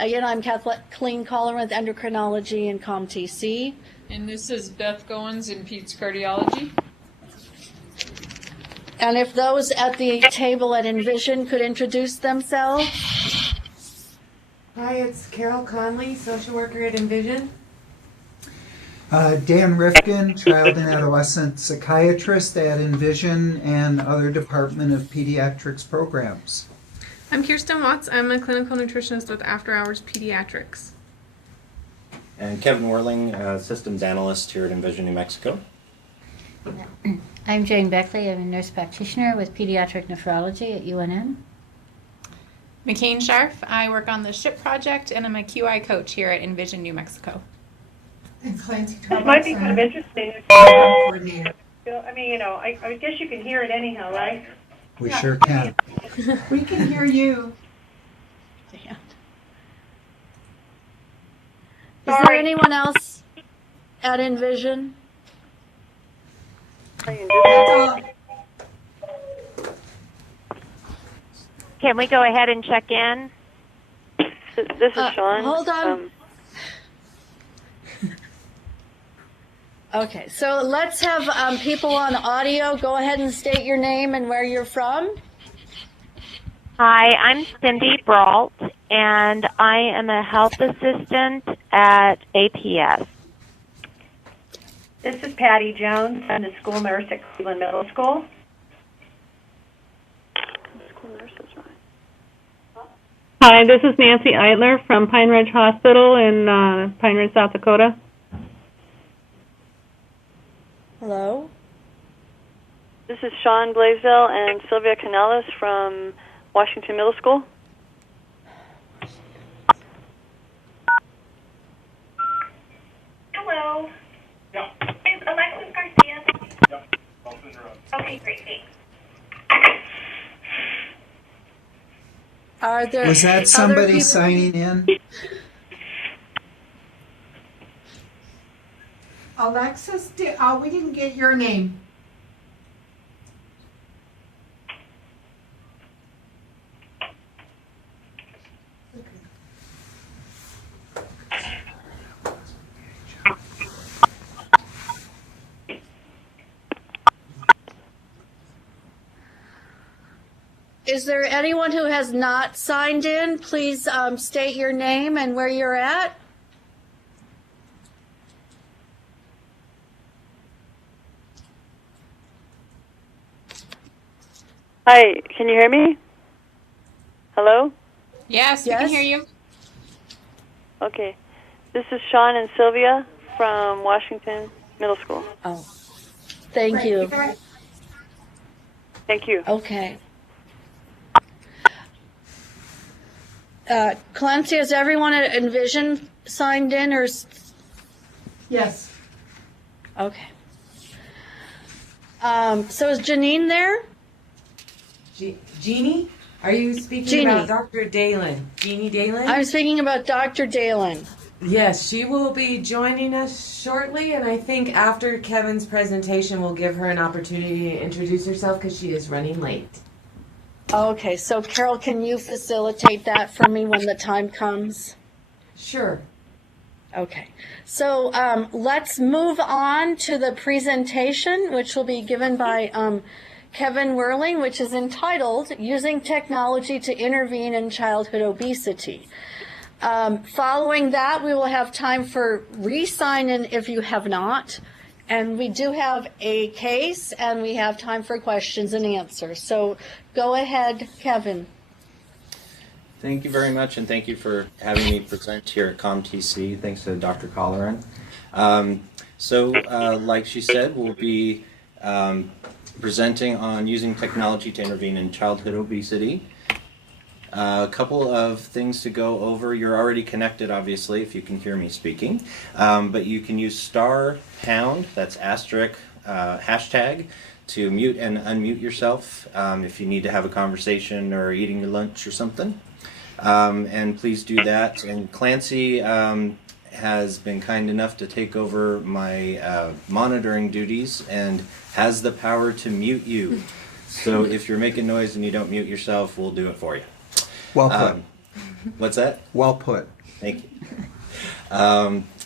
Again, I'm Kathleen Colleran with Endocrinology and COMM-TC. And this is Beth Goins in Peds Cardiology. And if those at the table at Envision could introduce themselves. Hi, it's Carol Conley, social worker at Envision. Dan Rifkin, child and adolescent psychiatrist at Envision and other Department of Pediatrics programs. I'm Kirsten Watts. I'm a clinical nutritionist with After Hours Pediatrics. And Kevin Werling, systems analyst here at Envision, New Mexico. I'm Jane Beckley. I'm a nurse practitioner with pediatric nephrology at UNM. McCain Scharf. I work on the SHIP project, and I'm a QI coach here at Envision, New Mexico. And Clancy. It might be kind of interesting. I mean, I guess you can hear it anyhow, right? We sure can. We can hear you. Is there anyone else at Envision? Can we go ahead and check in? This is Sean. Hold on. Okay, so let's have people on audio. Go ahead and state your name and where you're from. Hi, I'm Cindy Brault, and I am a health assistant at APS. This is Patty Jones. I'm the school nurse at Cleveland Middle School. School nurse is right. Hi, this is Nancy Eitler from Pine Ridge Hospital in Pine Ridge, South Dakota. Hello. This is Sean Blaisdell and Sylvia Canellis from Washington Middle School. Hello. Yeah. Is Alexis Garcia? Yeah. I'll send her up. Okay, great, thanks. Are there Was that somebody signing in? Alexis, we didn't get your name. Is there anyone who has not signed in? Please state your name and where you're at. Hi, can you hear me? Hello? Yes, we can hear you. Okay. This is Sean and Sylvia from Washington Middle School. Oh, thank you. Thank you. Okay. Clancy, has everyone at Envision signed in or? Yes. Okay. So is Janine there? Jeannie? Are you speaking Jeannie. about Dr. Dalen? Jeannie Dalen? I'm speaking about Dr. Dalen. Yes, she will be joining us shortly, and I think after Kevin's presentation, we'll give her an opportunity to introduce herself because she is running late. Okay, so Carol, can you facilitate that for me when the time comes? Sure. Okay, so let's move on to the presentation, which will be given by Kevin Werling, which is entitled Using Technology to Intervene in Childhood Obesity. Following that, we will have time for re-sign-in if you have not. And we do have a case, and we have time for questions and answers. So go ahead, Kevin. Thank you very much, and thank you for having me present here at COMM-TC. Thanks to Dr. Colleran. Like she said, we'll be presenting on using technology to intervene in childhood obesity. A couple of things to go over. You're already connected, obviously, if you can hear me speaking. But you can use *#, that's asterisk, hashtag, to mute and unmute yourself if you need to have a conversation or eating your lunch or something. And please do that. And Clancy has been kind enough to take over my monitoring duties and has the power to mute you. So if you're making noise and you don't mute yourself, we'll do it for you. Well put. What's that? Well put. Thank you.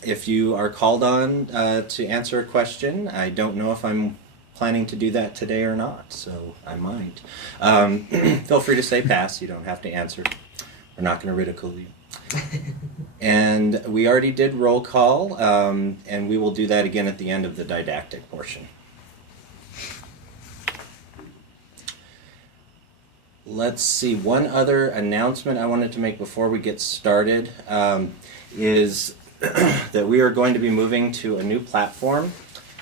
If you are called on to answer a question, I don't know if I'm planning to do that today or not, so I might. Feel free to say pass. You don't have to answer. We're not going to ridicule you. And we already did roll call, and we will do that again at the end of the didactic portion. Let's see, one other announcement I wanted to make before we get started is that we are going to be moving to a new platform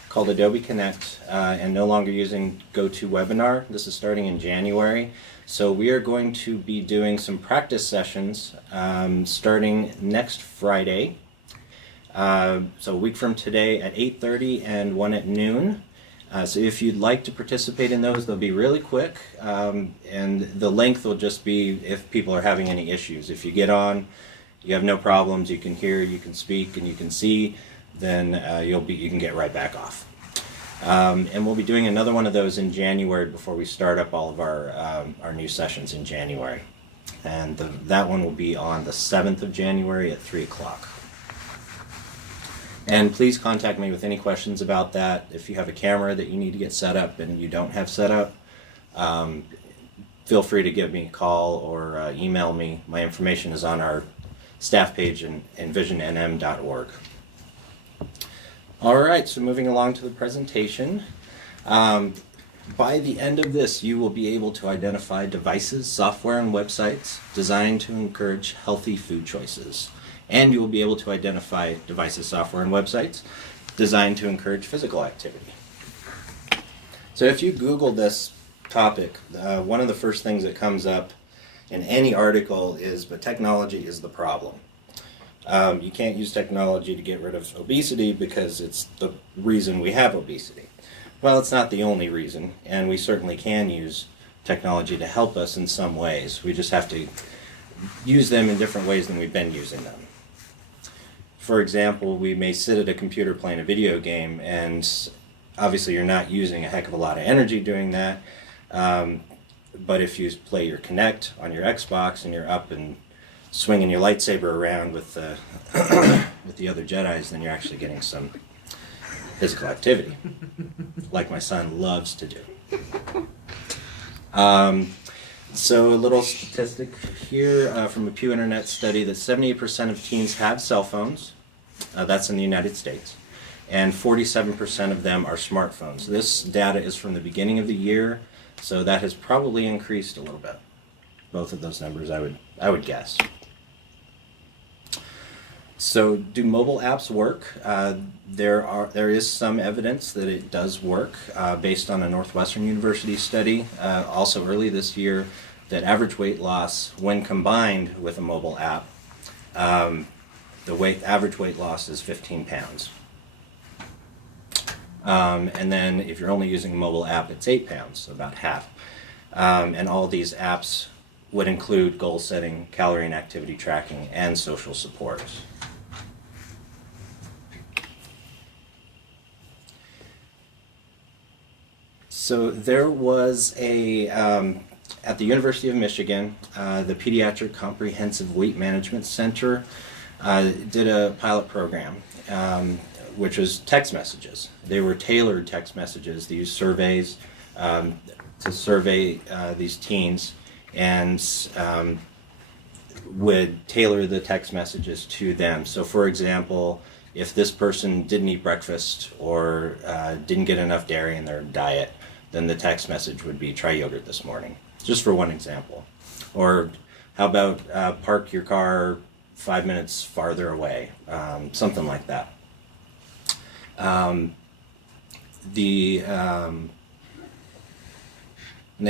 called Adobe Connect and no longer using GoToWebinar. This is starting in January. So we are going to be doing some practice sessions starting next Friday. So a week from today at 8:30 and one at noon. So if you'd like to participate in those, they'll be really quick. And the length will just be if people are having any issues. If you get on, you have no problems, you can hear, you can speak, and you can see, then you can get right back off. And we'll be doing another one of those in January before we start up all of our new sessions in January. And that one will be on the 7th of January at 3 o'clock. And please contact me with any questions about that. If you have a camera that you need to get set up and you don't have set up, feel free to give me a call or email me. My information is on our staff page in envisionnm.org. All right, so moving along to the presentation. By the end of this, you will be able to identify devices, software, and websites designed to encourage healthy food choices. And you will be able to identify devices, software, and websites designed to encourage physical activity. So if you Google this topic, one of the first things that comes up in any article is, but technology is the problem. You can't use technology to get rid of obesity because it's the reason we have obesity. Well, it's not the only reason, and we certainly can use technology to help us in some ways. We just have to use them in different ways than we've been using them. For example, we may sit at a computer playing a video game, and obviously you're not using a heck of a lot of energy doing that. But if you play your Kinect on your Xbox and you're up and swinging your lightsaber around with the other Jedis, then you're actually getting some physical activity, like my son loves to do. So a little statistic here from a Pew Internet study that 78% of teens have cell phones. That's in the United States. And 47% of them are smartphones. This data is from the beginning of the year, so that has probably increased a little bit. Both of those numbers, I would guess. So do mobile apps work? There is some evidence that it does work based on a Northwestern University study also early this year that average weight loss when combined with a mobile app, average weight loss is 15 pounds. And then if you're only using a mobile app, it's 8 pounds, so about half. And all these apps would include goal setting, calorie and activity tracking, and social support. So there was at the University of Michigan, the Pediatric Comprehensive Weight Management Center did a pilot program, which was text messages. They were tailored text messages. They used surveys to survey these teens and would tailor the text messages to them. So for example, if this person didn't eat breakfast or didn't get enough dairy in their diet, then the text message would be, try yogurt this morning, just for one example. Or how about park your car 5 minutes farther away, something like that. And they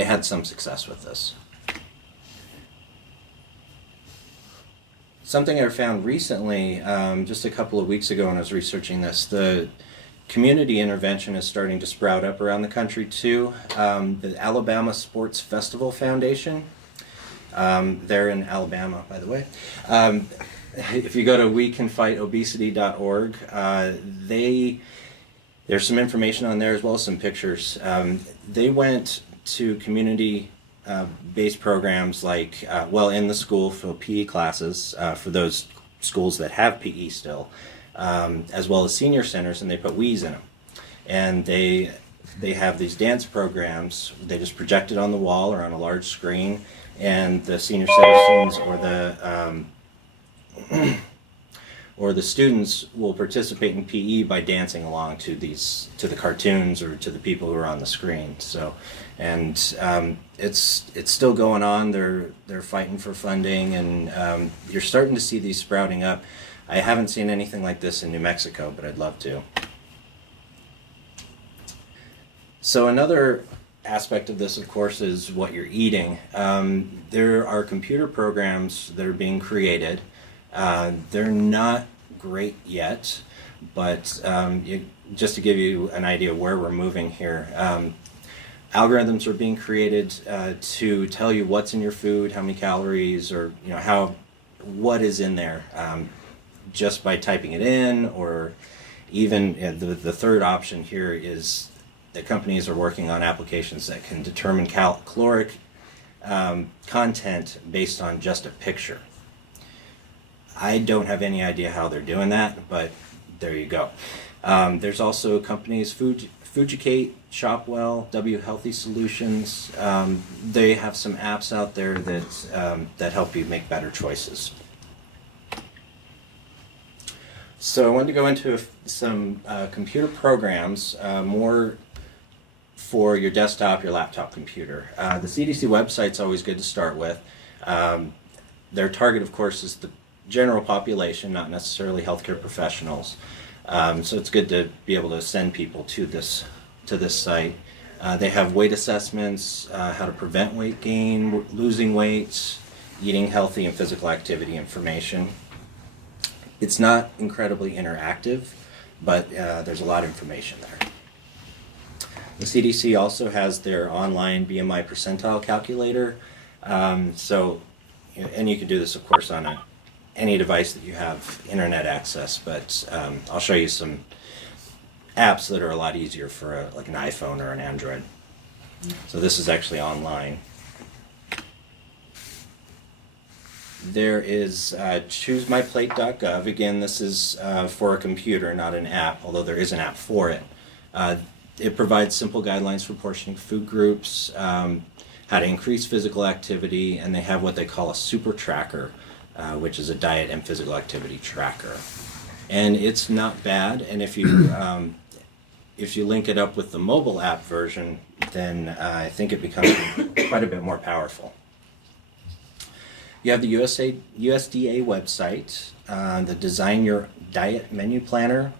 had some success with this. Something I found recently, just a couple of weeks ago when I was researching this, the community intervention is starting to sprout up around the country too. The Alabama Sports Festival Foundation, they're in Alabama, by the way. If you go to wecanfightobesity.org, there's some information on there as well as some pictures. They went to community based programs like, in the school for PE classes, for those schools that have PE still, as well as senior centers, and they put Wii's in them. And they have these dance programs. They just project it on the wall or on a large screen, and the senior citizens or the students will participate in PE by dancing along to the cartoons or to the people who are on the screen. So, and it's still going on. They're fighting for funding, and you're starting to see these sprouting up. I haven't seen anything like this in New Mexico, but I'd love to. So another aspect of this, of course, is what you're eating. There are computer programs that are being created. They're not great yet, but just to give you an idea of where we're moving here, algorithms are being created to tell you what's in your food, how many calories, or what is in there, just by typing it in, or even the third option here is that companies are working on applications that can determine caloric content based on just a picture. I don't have any idea how they're doing that, but there you go. There's also companies, Fujicate, Shopwell, W Healthy Solutions. They have some apps out there that help you make better choices. So I wanted to go into some computer programs, more for your desktop, your laptop computer. The CDC website's always good to start with. Their target, of course, is the general population, not necessarily healthcare professionals. So it's good to be able to send people to this site. They have weight assessments, how to prevent weight gain, losing weight, eating healthy, and physical activity information. It's not incredibly interactive, but there's a lot of information there. The CDC also has their online BMI percentile calculator. And you can do this, of course, on any device that you have internet access, but I'll show you some apps that are a lot easier for like an iPhone or an Android. So this is actually online. There is ChooseMyPlate.gov. Again, this is for a computer, not an app, although there is an app for it. It provides simple guidelines for portioning food groups, how to increase physical activity, and they have what they call a super tracker, which is a diet and physical activity tracker. And it's not bad, and if you link it up with the mobile app version, then I think it becomes quite a bit more powerful. You have the USDA website, the Design Your Diet Menu Planner.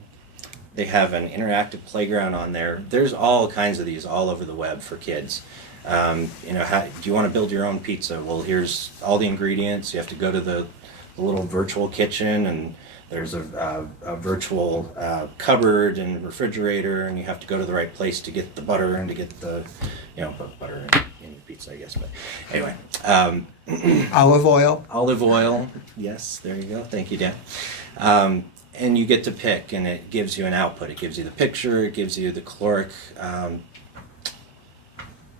They have an interactive playground on there. There's all kinds of these all over the web for kids. Do you want to build your own pizza? Well, here's all the ingredients. You have to go to the little virtual kitchen, and there's a virtual cupboard and refrigerator, and you have to go to the right place to get the butter and to get the, put butter in your pizza, I guess. But anyway. Olive oil. Olive oil. Yes, there you go. Thank you, Dan. And you get to pick, and it gives you an output. It gives you the picture. It gives you the caloric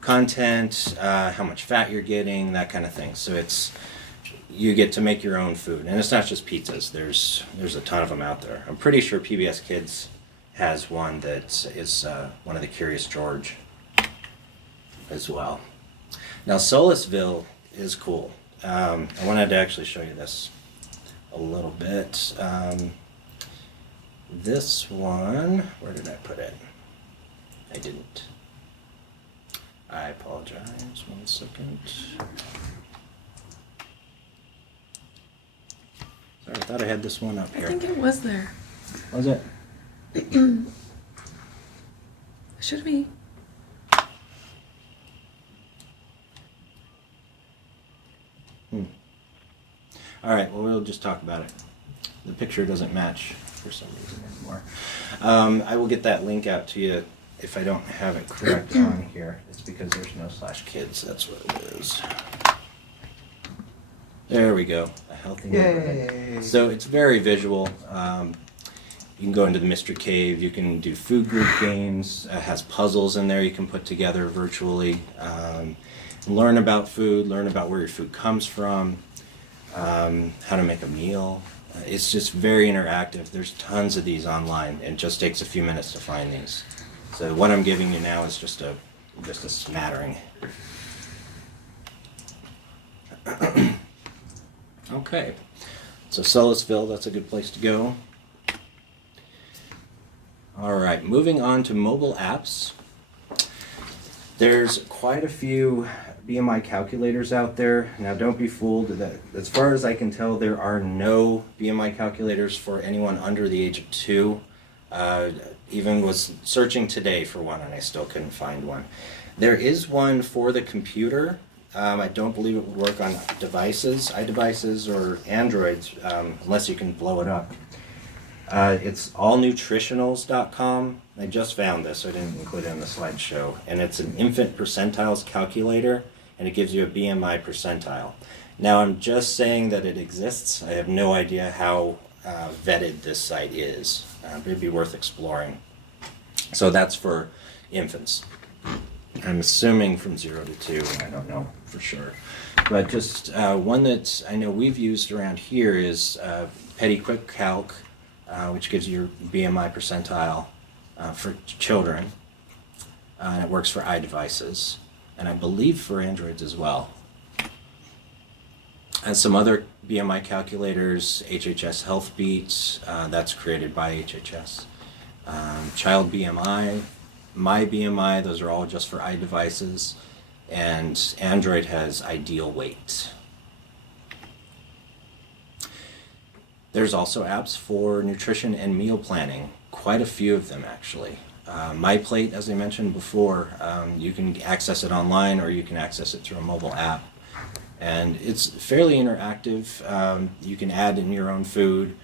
content, how much fat you're getting, that kind of thing. So you get to make your own food, and it's not just pizzas. There's a ton of them out there. I'm pretty sure PBS Kids has one that is one of the Curious George as well. Now Soliceville is cool. I wanted to actually show you this a little bit. This one, where did I put it? I didn't. I apologize. 1 second. Sorry, I thought I had this one up here. I think it was there. Was it? Should be. All right, well, we'll just talk about it. The picture doesn't match for some reason anymore. I will get that link out to you if I don't have it correct on here. It's because there's no /kids. That's what it is. There we go. A healthy neighborhood. So it's very visual. You can go into the mystery cave. You can do food group games. It has puzzles in there you can put together virtually. learn about food, learn about where your food comes from, how to make a meal. It's just very interactive. There's tons of these online, and it just takes a few minutes to find these. So what I'm giving you now is just a smattering. Okay, so Sellersville, that's a good place to go. All right, moving on to mobile apps. There's quite a few BMI calculators out there. Now don't be fooled. That, as far as I can tell, there are no BMI calculators for anyone under the age of 2. Even was searching today for one and I still couldn't find one. There is one for the computer. I don't believe it would work on devices, iDevices or Androids, unless you can blow it up. It's allnutritionals.com. I just found this, so I didn't include it in the slideshow. And it's an infant percentiles calculator, and it gives you a BMI percentile. Now, I'm just saying that it exists. I have no idea how vetted this site is, but it'd be worth exploring. So that's for infants. I'm assuming from 0 to 2, I don't know for sure. But just one that I know we've used around here is Quick Calc, which gives you your BMI percentile for children. And it works for iDevices, and I believe for Androids as well. And some other BMI calculators, HHS Healthbeat, that's created by HHS. Child BMI, My BMI, those are all just for iDevices. And Android has Ideal Weight. There's also apps for nutrition and meal planning, quite a few of them actually. MyPlate, as I mentioned before, you can access it online or you can access it through a mobile app. And it's fairly interactive. You can add in your own food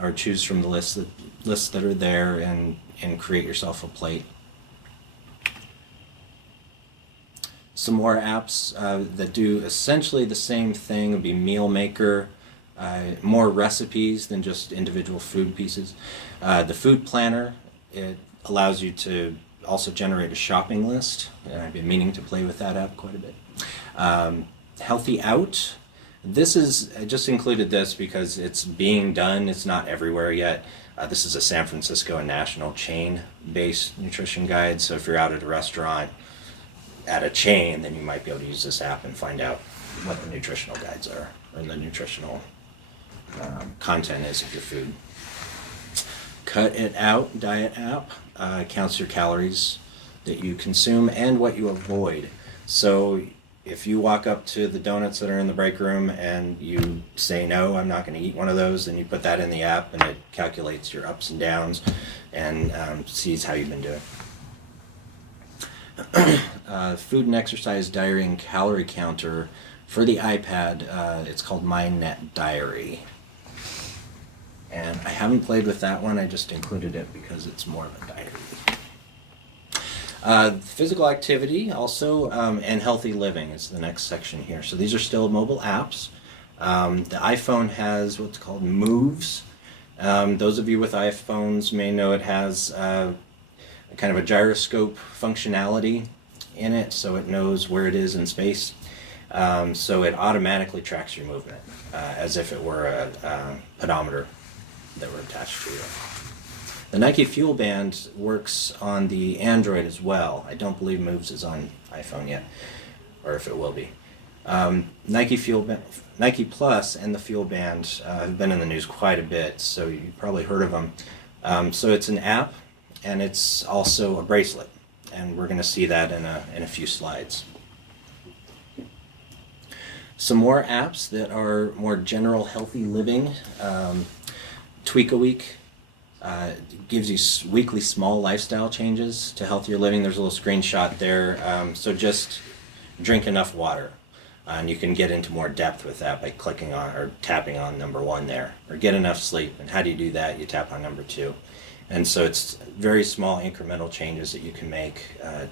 or choose from the lists that are there and create yourself a plate. Some more apps that do essentially the same thing would be Meal Maker, more recipes than just individual food pieces. The Food Planner, it allows you to also generate a shopping list, and I've been meaning to play with that app quite a bit. Healthy Out, this is, I just included this because it's being done, it's not everywhere yet. This is a San Francisco and national chain-based nutrition guide, so if you're out at a restaurant at a chain, then you might be able to use this app and find out what the nutritional guides are, or the nutritional content is of your food. Cut It Out diet app counts your calories that you consume and what you avoid. So if you walk up to the donuts that are in the break room and you say, no, I'm not going to eat one of those, then you put that in the app and it calculates your ups and downs and sees how you've been doing. Food and exercise diary and calorie counter for the iPad. It's called MyNet Diary. And I haven't played with that one, I just included it because it's more of a diary. Physical activity also, and healthy living is the next section here. So these are still mobile apps. The iPhone has what's called Moves. Those of you with iPhones may know it has kind of a gyroscope functionality in it, so it knows where it is in space. So it automatically tracks your movement as if it were a pedometer that were attached to you. The Nike Fuel Band works on the Android as well. I don't believe Moves is on iPhone yet, or if it will be. Nike Plus and the Fuel Band have been in the news quite a bit, so you've probably heard of them. So it's an app, and it's also a bracelet, and we're going to see that in a few slides. Some more apps that are more general healthy living. Tweak a Week gives you weekly small lifestyle changes to healthier living. There's a little screenshot there. So just drink enough water. And you can get into more depth with that by clicking on or tapping on number 1 there. Or get enough sleep. And how do you do that? You tap on number 2. And so it's very small incremental changes that you can make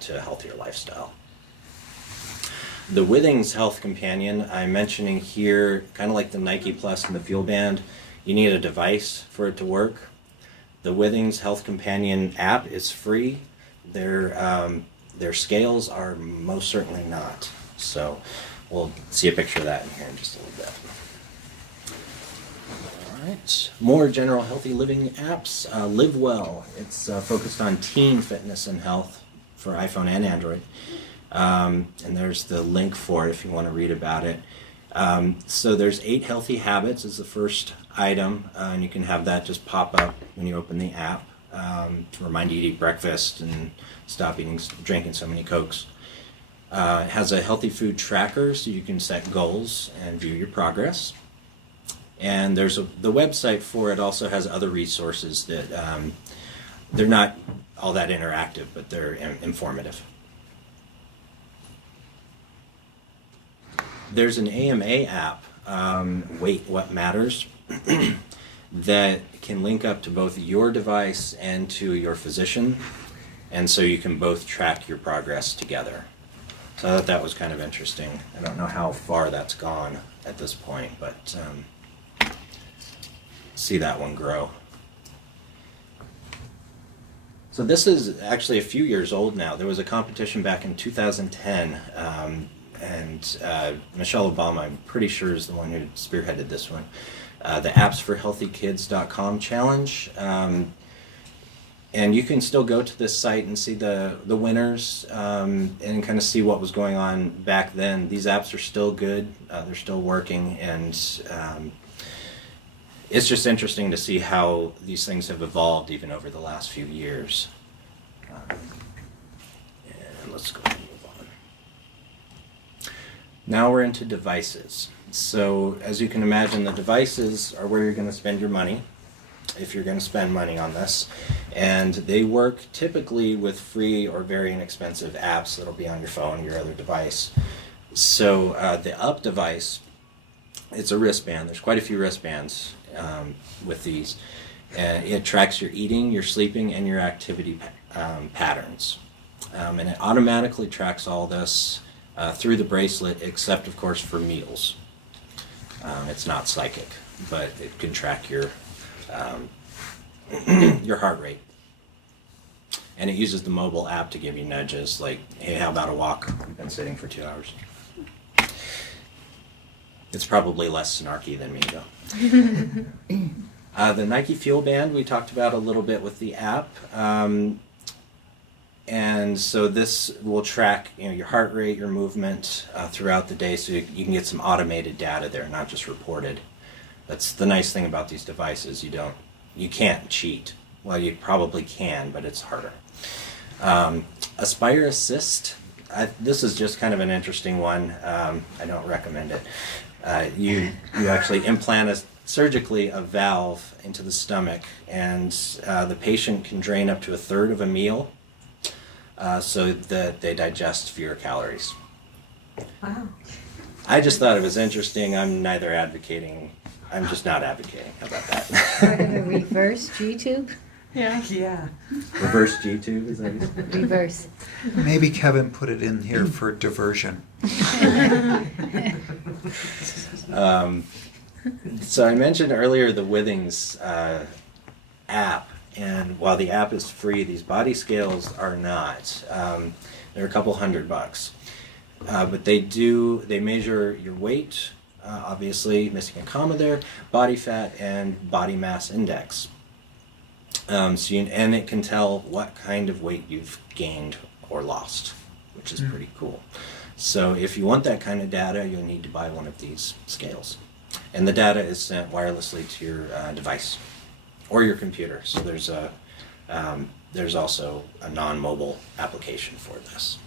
to a healthier lifestyle. The Withings Health Companion, I'm mentioning here, kind of like the Nike Plus and the Fuel Band, you need a device for it to work. The Withings Health Companion app is free. Their scales are most certainly not. So we'll see a picture of that in here in just a little bit. All right, more general healthy living apps. Live Well. It's focused on teen fitness and health for iPhone and Android. And there's the link for it if you want to read about it. So there's 8 healthy habits is the first item, and you can have that just pop up when you open the app to remind you to eat breakfast and stop drinking so many Cokes. It has a healthy food tracker so you can set goals and view your progress. And there's the website for it also has other resources that they're not all that interactive, but they're informative. There's an AMA app, Weight What Matters, that can link up to both your device and to your physician, and so you can both track your progress together. So I thought that was kind of interesting. I don't know how far that's gone at this point, but see that one grow. So this is actually a few years old now. There was a competition back in 2010, and Michelle Obama, I'm pretty sure, is the one who spearheaded this one. The appsforhealthykids.com challenge. And you can still go to this site and see the winners and kind of see what was going on back then. These apps are still good. They're still working. And it's just interesting to see how these things have evolved even over the last few years. And let's go ahead and move on. Now we're into devices. So as you can imagine, the devices are where you're going to spend your money if you're going to spend money on this. And they work typically with free or very inexpensive apps that'll be on your phone or your other device. So the Up device, it's a wristband. There's quite a few wristbands with these. And it tracks your eating, your sleeping, and your activity patterns. And it automatically tracks all this through the bracelet, except of course for meals. It's not psychic, but it can track your heart rate. And it uses the mobile app to give you nudges like, hey, how about a walk? We've been sitting for 2 hours. It's probably less snarky than me, though. The Nike Fuel Band we talked about a little bit with the app. And so this will track your heart rate, your movement throughout the day, so you can get some automated data there, not just reported. That's the nice thing about these devices. You can't cheat. Well, you probably can, but it's harder. Aspire Assist. This is just kind of an interesting one. I don't recommend it. You actually implant surgically a valve into the stomach, and the patient can drain up to 1/3 of a meal so that they digest fewer calories. Wow. I just thought it was interesting. I'm neither advocating. I'm just not advocating. How about that? Part of a reverse G-tube? Yeah. Yeah. Reverse G-tube, is that what you said? Reverse. Maybe Kevin put it in here for diversion. So I mentioned earlier the Withings app, and while the app is free, these body scales are not. They're a couple $100. But they measure your weight, obviously missing a comma there, body fat, and body mass index. And it can tell what kind of weight you've gained or lost, which is pretty cool. So if you want that kind of data, you'll need to buy one of these scales. And the data is sent wirelessly to your device or your computer. So there's also a non-mobile application for this.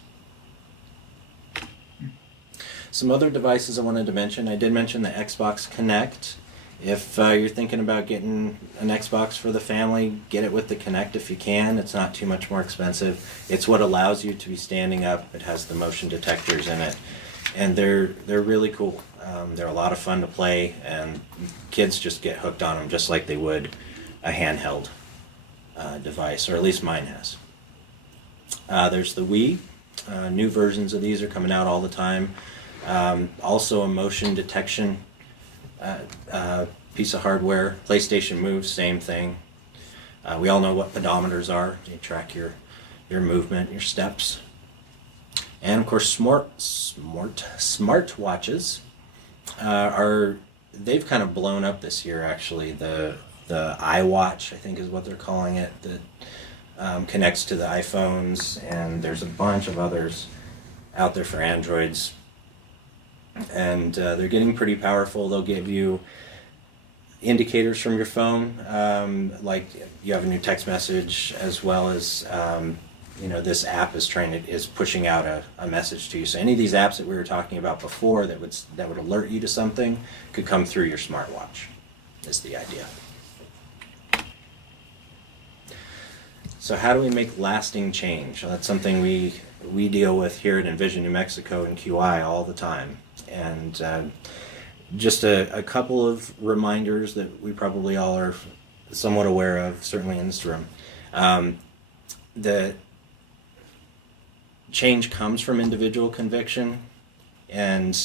Some other devices I wanted to mention. I did mention the Xbox Connect. If you're thinking about getting an Xbox for the family, get it with the Connect if you can. It's not too much more expensive. It's what allows you to be standing up. It has the motion detectors in it. And they're really cool. They're a lot of fun to play, and kids just get hooked on them just like they would a handheld device, or at least mine has. There's the Wii. New versions of these are coming out all the time. Also a motion detection piece of hardware. PlayStation Move, same thing. We all know what pedometers are. They track your movement, your steps. And of course, smartwatches they've kind of blown up this year. Actually, the iWatch, I think, is what they're calling it, that connects to the iPhones, and there's a bunch of others out there for Androids, and they're getting pretty powerful. They'll give you indicators from your phone, like you have a new text message, as well as this app is pushing out a message to you. So any of these apps that we were talking about before that would alert you to something could come through your smartwatch, is the idea. So how do we make lasting change? Well, that's something we deal with here at Envision New Mexico and QI all the time. And just a couple of reminders that we probably all are somewhat aware of, certainly in this room. The change comes from individual conviction, and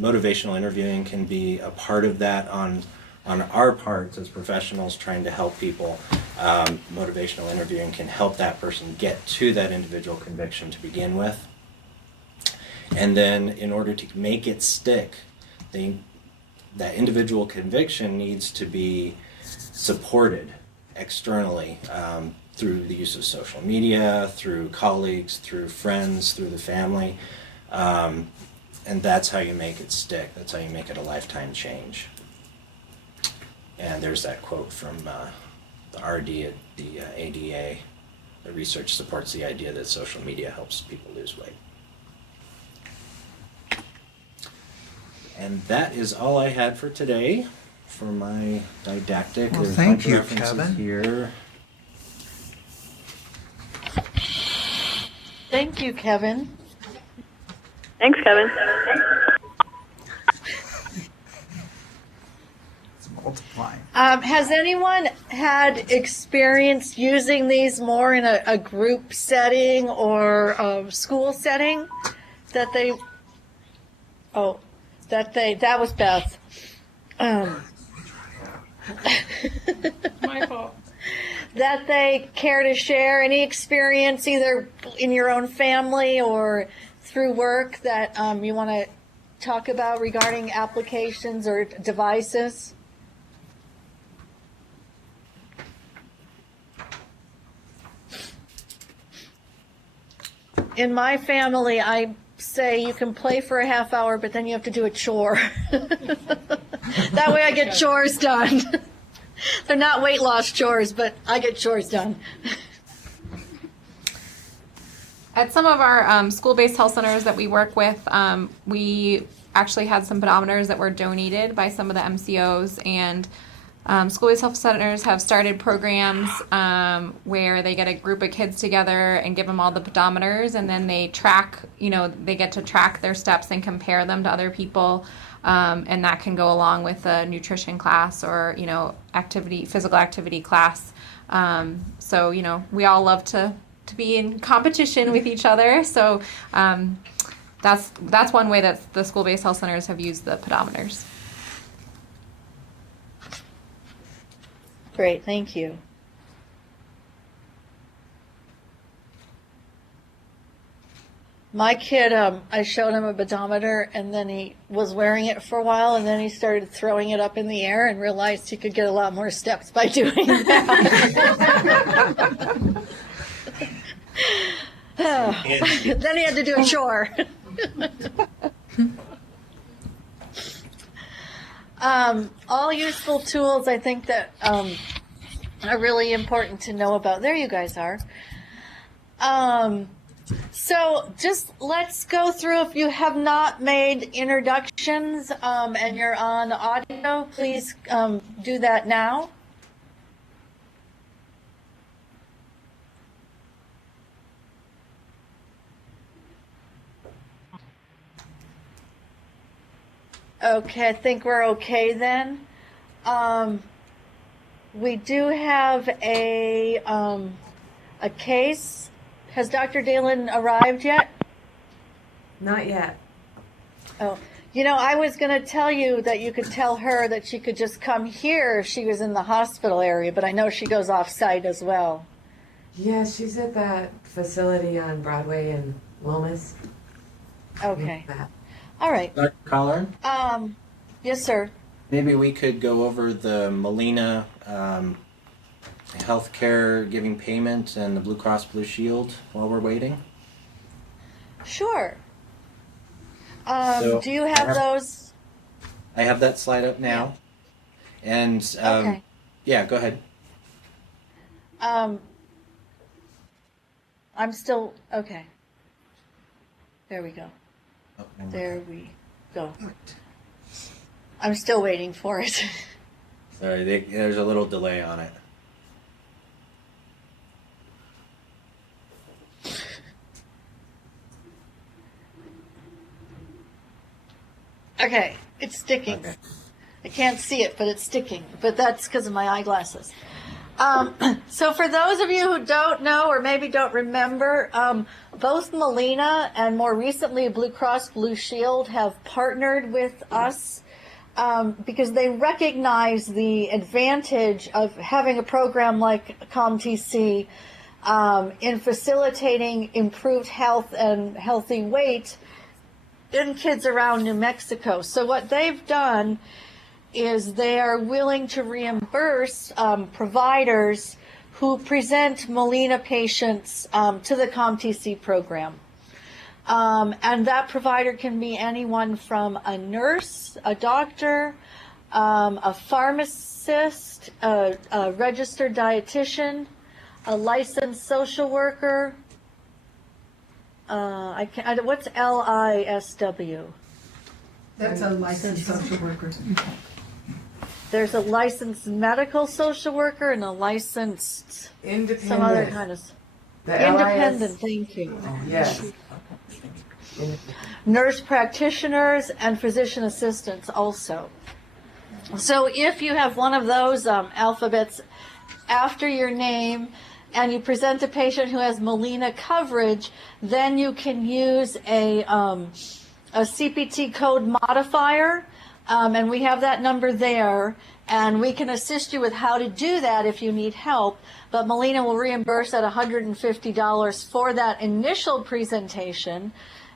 motivational interviewing can be a part of that on our parts as professionals trying to help people. Motivational interviewing can help that person get to that individual conviction to begin with. And then in order to make it stick, that individual conviction needs to be supported externally through the use of social media, through colleagues, through friends, through the family. And that's how you make it stick. That's how you make it a lifetime change. And there's that quote from the RD at the ADA. The research supports the idea that social media helps people lose weight. And that is all I had for today for my didactic. Well, There's thank you, references Kevin. Here. Thank you, Kevin. Thanks, Kevin. It's multiplying. Has anyone had experience using these more in a group setting or a school setting? That was Beth. My fault. That they care to share any experience either in your own family or through work that you want to talk about regarding applications or devices? In my family, I say you can play for a half hour, but then you have to do a chore. That way I get chores done. They're not weight loss chores, but I get chores done. At some of our school-based health centers that we work with, we actually had some pedometers that were donated by some of the MCOs, and school-based health centers have started programs where they get a group of kids together and give them all the pedometers, and then they track, they get to track their steps and compare them to other people, and that can go along with a nutrition class or, physical activity class. So, we all love to be in competition with each other. So that's one way that the school-based health centers have used the pedometers. Great, thank you. My kid, I showed him a pedometer, and then he was wearing it for a while, and then he started throwing it up in the air and realized he could get a lot more steps by doing that. Then he had to do a chore. All useful tools, I think that are really important to know about. There you guys are. So just let's go through. If you have not made introductions and you're on audio, please do that now. Okay, I think we're okay then. We do have a case. Has Dr. Dalen arrived yet? Not yet. Oh, I was going to tell you that you could tell her that she could just come here if she was in the hospital area, but I know she goes off-site as well. Yeah, she's at that facility on Broadway and Lomas. Okay. All right. Dr. Collar, Yes, sir. maybe we could go over the Molina healthcare giving payment and the Blue Cross Blue Shield while we're waiting. Sure. So, Do you have those? I have that slide up now. And Okay. yeah, go ahead. I'm still, okay. There we go. Oh, There we go. I'm still waiting for it. Sorry, there's a little delay on it. Okay, it's sticking. Okay. I can't see it, but it's sticking. But that's because of my eyeglasses. So for those of you who don't know or maybe don't remember, both Molina and more recently Blue Cross Blue Shield have partnered with us because they recognize the advantage of having a program like COMM-TC in facilitating improved health and healthy weight in kids around New Mexico. So what they've done is they are willing to reimburse providers who present Molina patients to the COMM-TC program. And that provider can be anyone from a nurse, a doctor, a pharmacist, a registered dietitian, a licensed social worker. What's LISW? That's a licensed social worker. There's a licensed medical social worker and a licensed Independent. some other kind of The independent. LIS. Thank you. Yes. Nurse practitioners and physician assistants also. So if you have one of those alphabets after your name and you present a patient who has Molina coverage, then you can use a CPT code modifier, and we have that number there, and we can assist you with how to do that if you need help. But Molina will reimburse at $150 for that initial presentation,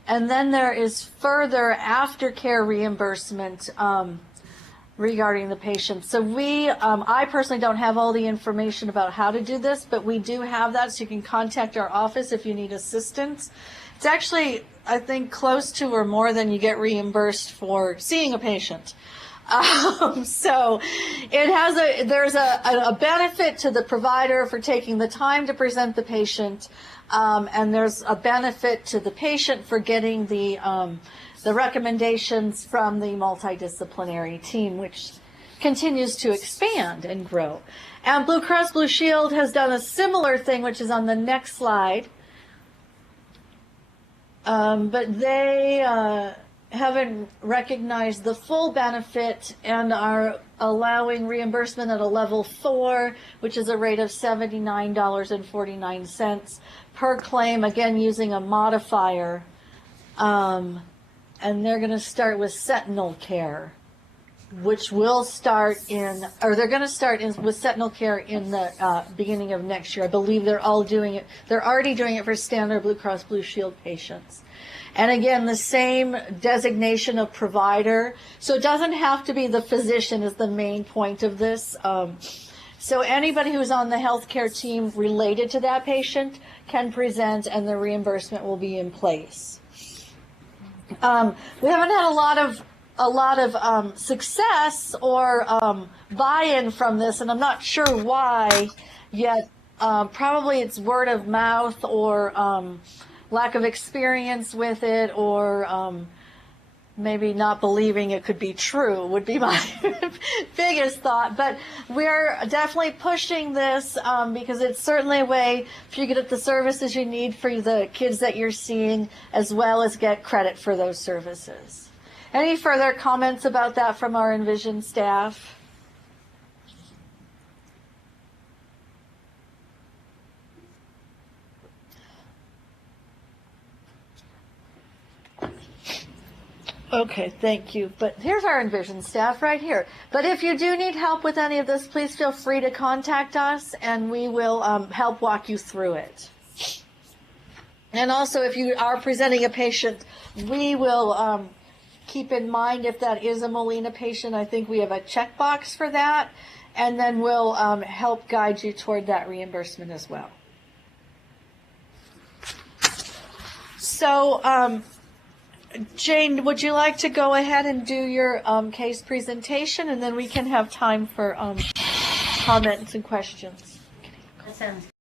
and then there is further aftercare reimbursement regarding the patient. So I personally don't have all the information about how to do this, but we do have that, so you can contact our office if you need assistance. It's actually, I think, close to or more than you get reimbursed for seeing a patient. So there's a benefit to the provider for taking the time to present the patient, and there's a benefit to the patient for getting the recommendations from the multidisciplinary team, which continues to expand and grow. And Blue Cross Blue Shield has done a similar thing, which is on the next slide. But they haven't recognized the full benefit and are allowing reimbursement at a level 4, which is a rate of $79.49 per claim, again using a modifier. And they're going to start with Sentinel Care, which will start they're going to start with Sentinel Care in the beginning of next year. I believe they're all doing it. They're already doing it for standard Blue Cross Blue Shield patients. And again, the same designation of provider. So it doesn't have to be the physician is the main point of this. So anybody who's on the healthcare team related to that patient can present, and the reimbursement will be in place. We haven't had a lot of success or buy-in from this, and I'm not sure why yet. Probably it's word of mouth or lack of experience with it, or maybe not believing it could be true would be my biggest thought. But we're definitely pushing this because it's certainly a way for you to get the services you need for the kids that you're seeing, as well as get credit for those services. Any further comments about that from our Envision staff? Okay, thank you. But here's our Envision staff right here. But if you do need help with any of this, please feel free to contact us, and we will help walk you through it. And also, if you are presenting a patient, we will keep in mind if that is a Molina patient. I think we have a checkbox for that, and then we'll help guide you toward that reimbursement as well. So, Jane, would you like to go ahead and do your case presentation, and then we can have time for comments and questions? That sounds